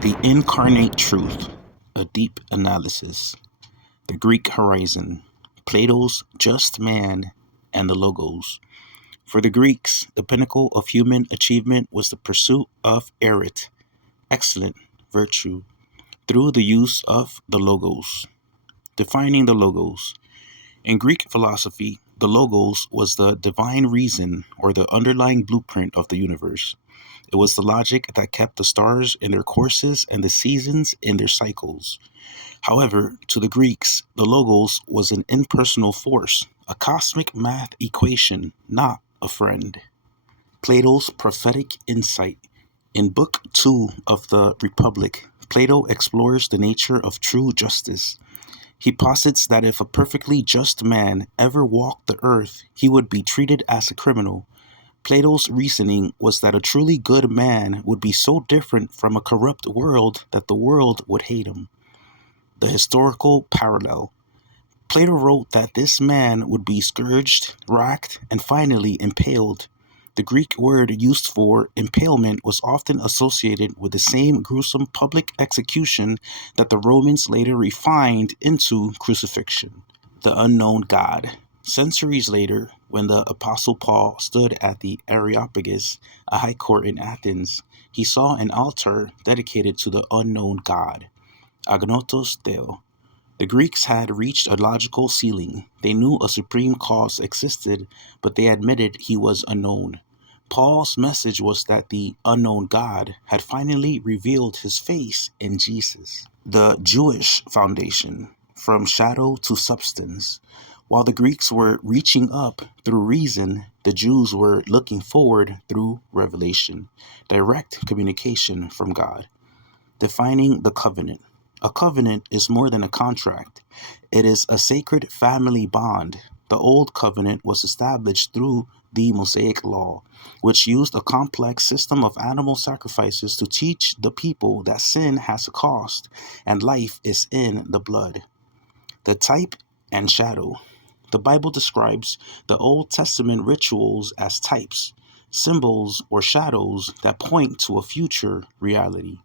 The incarnate truth, a deep analysis. The Greek horizon, Plato's just man, and the Logos. For the Greeks, the pinnacle of human achievement was the pursuit of erit, excellent virtue, through the use of the Logos. Defining the Logos. In Greek philosophy, the Logos was the divine reason or the underlying blueprint of the universe. It was the logic that kept the stars in their courses and the seasons in their cycles. However, to the Greeks, the Logos was an impersonal force, a cosmic math equation, not a friend. Plato's prophetic insight. In Book 2 of the Republic, Plato explores the nature of true justice. He posits that if a perfectly just man ever walked the earth, he would be treated as a criminal. Plato's reasoning was that a truly good man would be so different from a corrupt world that the world would hate him. The historical parallel. Plato wrote that this man would be scourged, racked, and finally impaled. The Greek word used for impalement was often associated with the same gruesome public execution that the Romans later refined into crucifixion. The unknown God. Centuries later, when the Apostle Paul stood at the Areopagus, a high court in Athens, he saw an altar dedicated to the unknown God, Agnotos Deo. The Greeks had reached a logical ceiling. They knew a supreme cause existed, but they admitted he was unknown. Paul's message was that the unknown God had finally revealed his face in Jesus. The Jewish foundation, from shadow to substance. While the Greeks were reaching up through reason, the Jews were looking forward through revelation, direct communication from God. Defining the covenant. A covenant is more than a contract. It is a sacred family bond. The Old Covenant was established through the Mosaic Law, which used a complex system of animal sacrifices to teach the people that sin has a cost and life is in the blood. The type and shadow. The Bible describes the Old Testament rituals as types, symbols, or shadows that point to a future reality.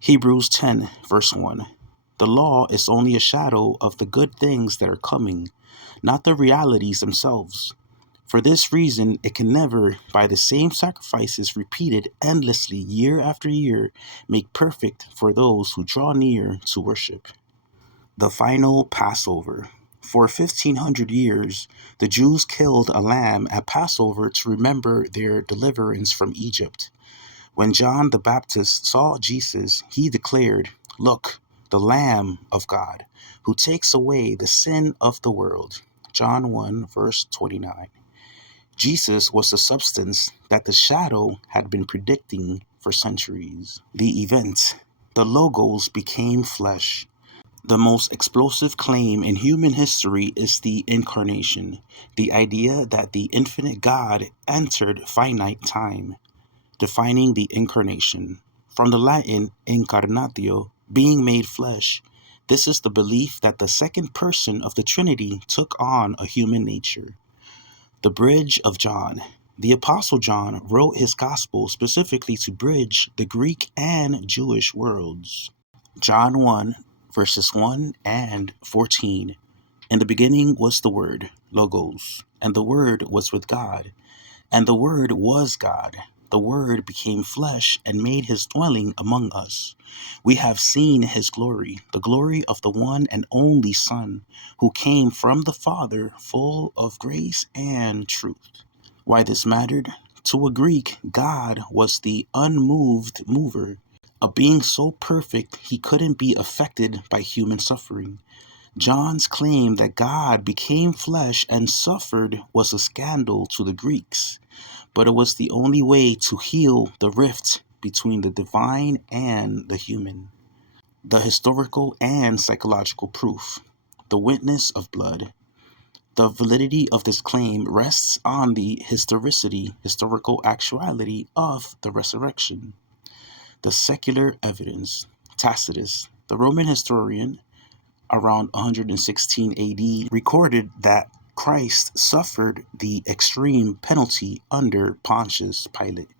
Hebrews 10, verse 1. The law is only a shadow of the good things that are coming, not the realities themselves. For this reason, it can never, by the same sacrifices repeated endlessly year after year, make perfect for those who draw near to worship. The final Passover. For 1500 years, the Jews killed a lamb at Passover to remember their deliverance from Egypt. When John the Baptist saw Jesus, he declared, "Look, the Lamb of God, who takes away the sin of the world." John 1, verse 29. Jesus was the substance that the shadow had been predicting for centuries. The event. The Logos became flesh. The most explosive claim in human history is the incarnation, the idea that the infinite God entered finite time. Defining the incarnation. From the Latin incarnatio, being made flesh, this is the belief that the second person of the Trinity took on a human nature. The bridge of John. The Apostle John wrote his gospel specifically to bridge the Greek and Jewish worlds. John 1, verses 1 and 14. In the beginning was the Word, Logos, and the Word was with God, and the Word was God. The Word became flesh and made his dwelling among us. We have seen his glory, the glory of the one and only Son, who came from the Father, full of grace and truth. Why this mattered? To a Greek, God was the unmoved mover, a being so perfect he couldn't be affected by human suffering. John's claim that God became flesh and suffered was a scandal to the Greeks, but it was the only way to heal the rift between the divine and the human. The historical and psychological proof. The witness of blood. The validity of this claim rests on the historical actuality of the resurrection. The secular evidence. Tacitus, the Roman historian, around 116 AD, recorded that Christ suffered the extreme penalty under Pontius Pilate.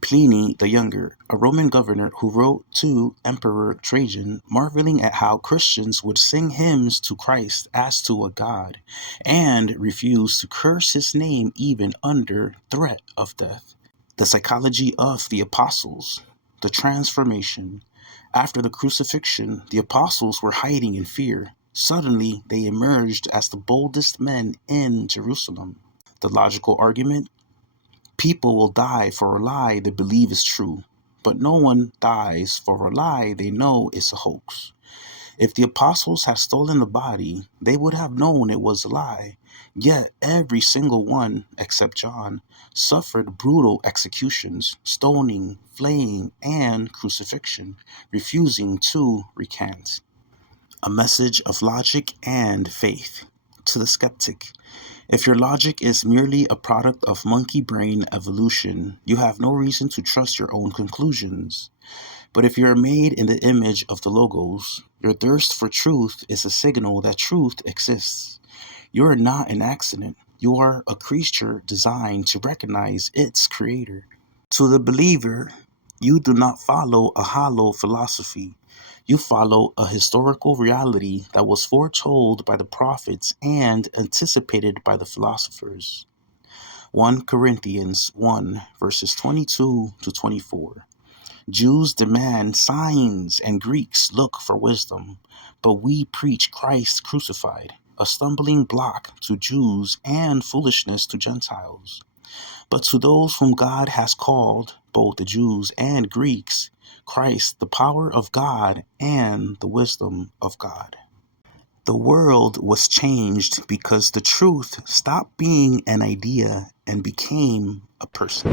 Pliny the Younger, a Roman governor who wrote to Emperor Trajan, marveling at how Christians would sing hymns to Christ as to a god, and refuse to curse his name even under threat of death. The psychology of the apostles, the transformation. After the crucifixion, the apostles were hiding in fear. Suddenly, they emerged as the boldest men in Jerusalem. The logical argument: people will die for a lie they believe is true, but no one dies for a lie they know is a hoax. If the apostles had stolen the body, they would have known it was a lie. Yet every single one, except John, suffered brutal executions, stoning, flaying, and crucifixion, refusing to recant. A message of logic and faith. To the skeptic: if your logic is merely a product of monkey brain evolution, you have no reason to trust your own conclusions. But if you are made in the image of the Logos, your thirst for truth is a signal that truth exists. You are not an accident. You are a creature designed to recognize its creator. To the believer, you do not follow a hollow philosophy. You follow a historical reality that was foretold by the prophets and anticipated by the philosophers. 1 Corinthians 1 verses 22 to 24. Jews demand signs and Greeks look for wisdom, but we preach Christ crucified, a stumbling block to Jews and foolishness to Gentiles. But to those whom God has called, both the Jews and Greeks, Christ, the power of God and the wisdom of God. The world was changed because the truth stopped being an idea and became a person.